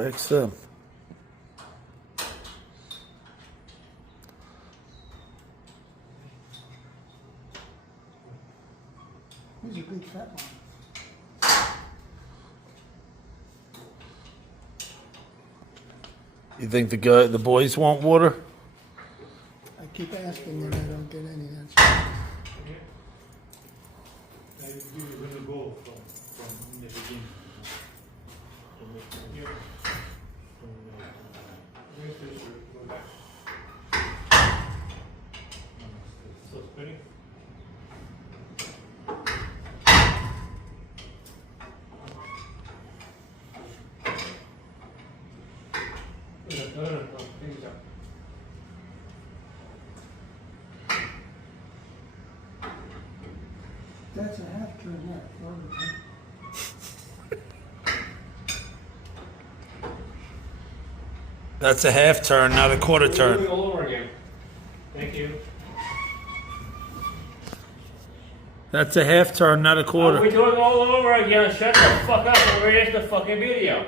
XM. He's a big fat one. You think the boys want water? I keep asking and I don't get any answer. That's a half turn, not a quarter. That's a half turn, not a quarter turn. Do it all over again. Thank you. That's a half turn, not a quarter. We're doing it all over again. Shut the fuck up and erase the fucking video.